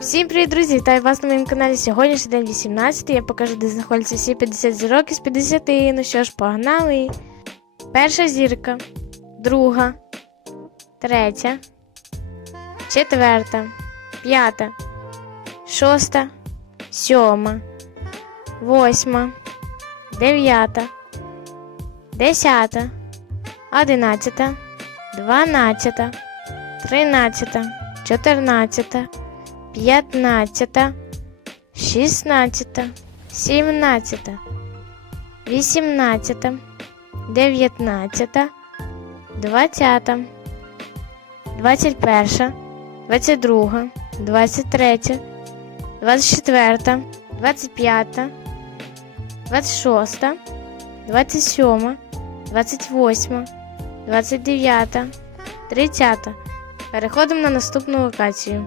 Всім привіт, друзі! Вітаю вас на моєму каналі. Сьогоднішній день 18. Я покажу, де знаходяться всі 50 зірок із 50. Ну що ж, погнали. Перша зірка, друга, третя, четверта, п'ята, шоста, сьома, восьма, дев'ята, десята, одинадцята, дванадцята, тринадцята, чотирнадцята. П'ятнадцята, шістнадцята, сімнадцята, вісімнадцята, дев'ятнадцята, двадцята, двадцять перша, двадцять друга, двадцять третя, двадцять четверта, двадцять п'ята, двадцять шоста, двадцять сьома, двадцять восьма, двадцять дев'ята, тридцята. Переходимо на наступну локацію.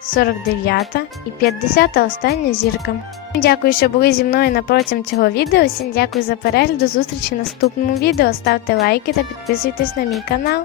49 і 50 остання зірка. Дякую, що були зі мною на протягом цього відео. Всім дякую за перегляд. До зустрічі в наступному відео. Ставте лайки та підписуйтесь на мій канал.